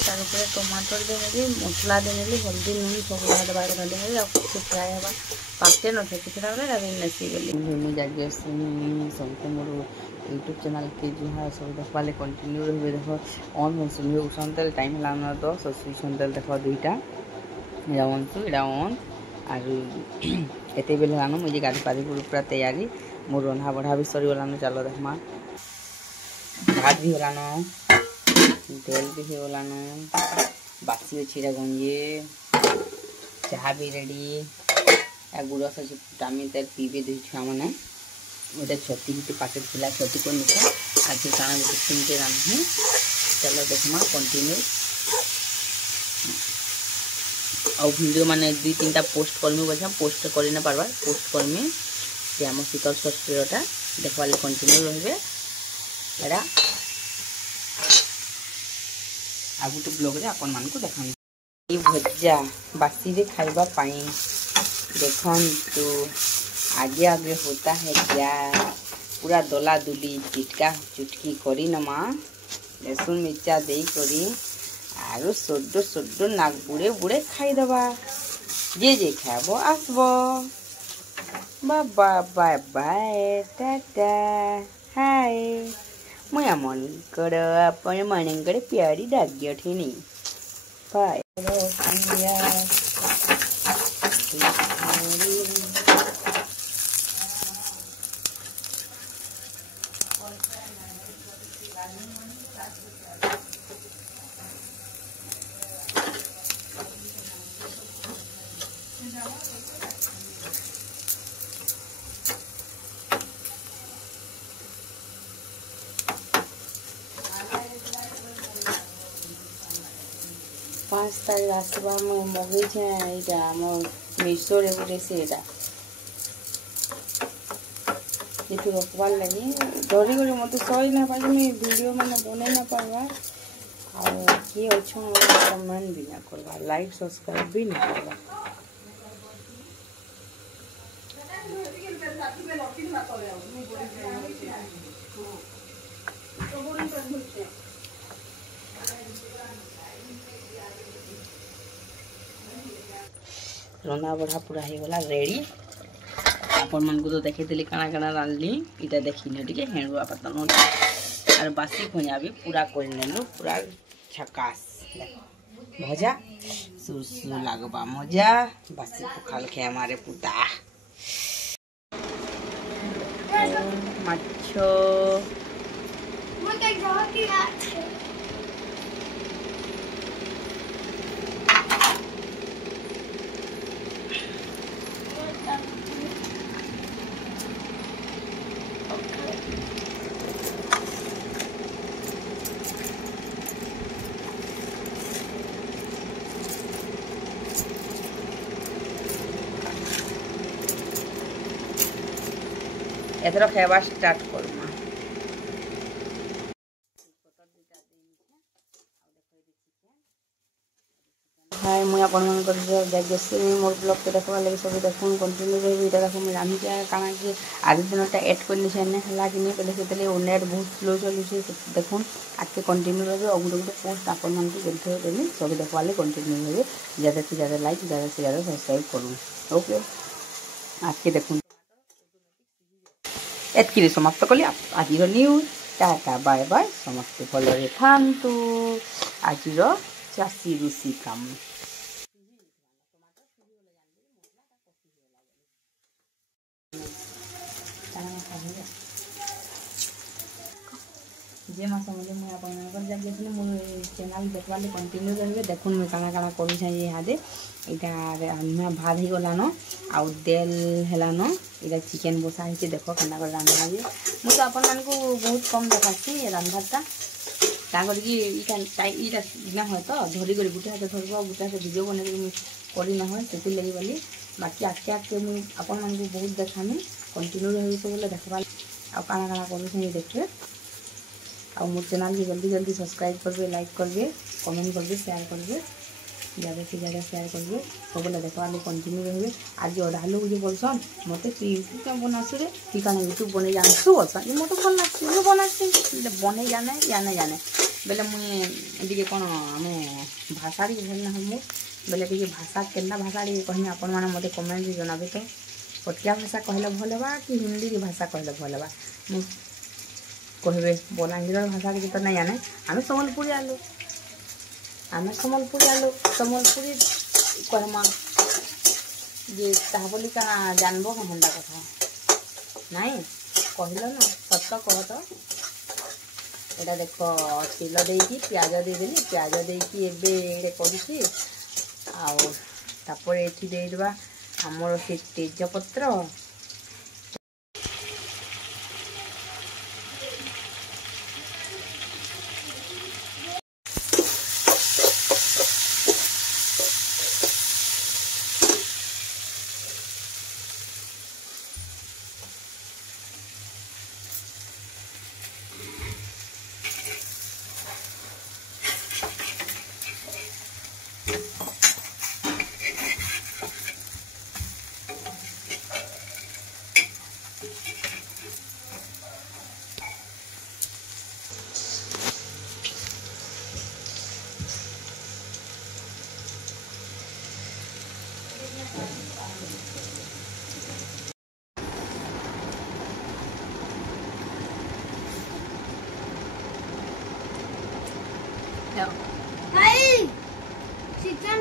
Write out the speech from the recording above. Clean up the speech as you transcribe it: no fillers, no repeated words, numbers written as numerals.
तार ऊपर टमाटर देनेली मसला देनेली हल्दी नून सब देवा कथा देनेली कुछ फ्राए हवा पाकते न थे किसी नसी गली मुझे जागे सबको मोर यूट्यूब चैनल के जुहा सब देखा कंटिन्यू रही देख ऑन सुन उसन तेल टाइम है 10 सुन तेल देख दुईटा इटा अनसु इटा ऑन आरु एते बेल लानो मुझे गाड़ी पारी पूरा तैयारी मोर रंधा बढ़ा भी सरीगलान चलो देखमा भात भी होलानो तेल भी होलानो बासी अच्छी गंजे चाह भी रेडी गुड़स अच्छे फुटामी तेल पीबे दे छुआ मैंने गोटे छती गुटे पाकेट थी छती को निशा आज काଣା गोटे सिमटे रांधु चलो देखमा कंटिन्यू आ वीडियो माने 2-3टा पोस्ट करमी बोझा पोस्ट कर ना पार्बार पोस्ट करमी से आम शीतल षष्ठीटा देखवाले कंटिन्यू रही एटा आ गोटे ब्लॉग रे आपन मान को देखा भजा बासी रे खाइबा पाई देखन तो आगे आगे होता है क्या पूरा दला दुली चिटका चुटकी करी नमा लहसुन मिर्चा दे करी आरो सोडो सोडो नाक बुड़े बुड़े खाई दबा जे खाबो आसबो बाबा बाय बाय टाटा हाय मैं मन कर अपन मन कर प्यारी डाग्य ठेनी बाय पाँच तारीख आसवा मैं मगे मीशो रे गोटे से रखबार लगी डरी गली मत सही ना पारे मुझे वीडियो मैंने बन ना पार्बा किए अच्छा कमेंट भी ना करवा लाइक सब्सक्राइब भी ना करवा रंधा बढ़ा पूरा हो गला रेडी आपण मन को तो देखे थी काना काना रांधली इटा देखिने टिके हेणुआ पतन और बासी खोया भी पूरा कर पूरा झकास भजा सुसु लगबा मजा बासी पखाल खे हमारे पुता माछो एथर खावा स्टार्ट करूँ हाय मुझे आपण मोर ब्लॉग के देखा लगे सब देखून कंटिन्यू रही देखो मुझे रांधि काना कि आज दिनटा एड कर है कि नहीं पहले से नेट बहुत स्लो चलुचे देखून आज के कंटिन्यू रही और गोटे गोटे पोस्ट आपण मान जल्दी देवी सब देखा कंटिन्यू रही ज़्यादा से ज़्यादा लाइक ज़्यादा से ज़्यादा सब्सक्राइब करूँ ओके आज के देखून एतकी समाप्त कली आज न्यूज टाटा बाय बाय समस्ते भलरे थांतु आज चाषी रुषि काम जे मास मुझे मुझे आप जाइए मोर चैनल देखवा कंटिन्यू रही देखुन मुझे काना काना करुछे इहादे यहाँ भात हो गलान आउ तेल हेलान इटा चिकेन बसा है देख केना कर रांधा जे मुझे तो आपण मानक बहुत कम देखासी रांधाटा क्या करना है तो धरी कर गोटे हाथ धरब गोटे हाथ भिडियो बन करना है से लगी बोली बाकी आगे आगे मुझे आपण मानक बहुत देखामी कंटिन्यू रही सब देखा आउ काना काना करुछे देखिए और मोर चैनल भी जल्दी जल्दी सब्सक्राइब करेंगे लाइक करेंगे कमेंट करेंगे शेयर करेंगे ज़्यादा से ज़्यादा शेयर करेंगे सब देखा लोग कंटिन्यू रहे। आज अधा लोग जो बोलसन मत तू बनासी रे ठीक है यूट्यूब बने जानसु बोलसन ये मत भल लगे बनासी बने जाने जाने जाने बेले मुझे कौन आम भाषा भल ना हम बेले टी भाषा केना भाषा कहमी आपण मैंने मत कमेंट जनाबे तो कटिया भाषा कहले भल बा कि हिंदी भाषा कहले भल बा कहबे बलांगीर भाषा तो नहीं जाने आम सम्बलपुरी आलु आम सम्बलपुरी आलु सम्बलपुरी कहमा जे ताहा बोली का जानबो हंडा कथा नहीं कहल ना सत कह तो एटा देख तेल देकी प्याज देदेली प्याज देकी एबे करूची आपर ये देदेबा आमर से तेजपत्र Hey! Chicken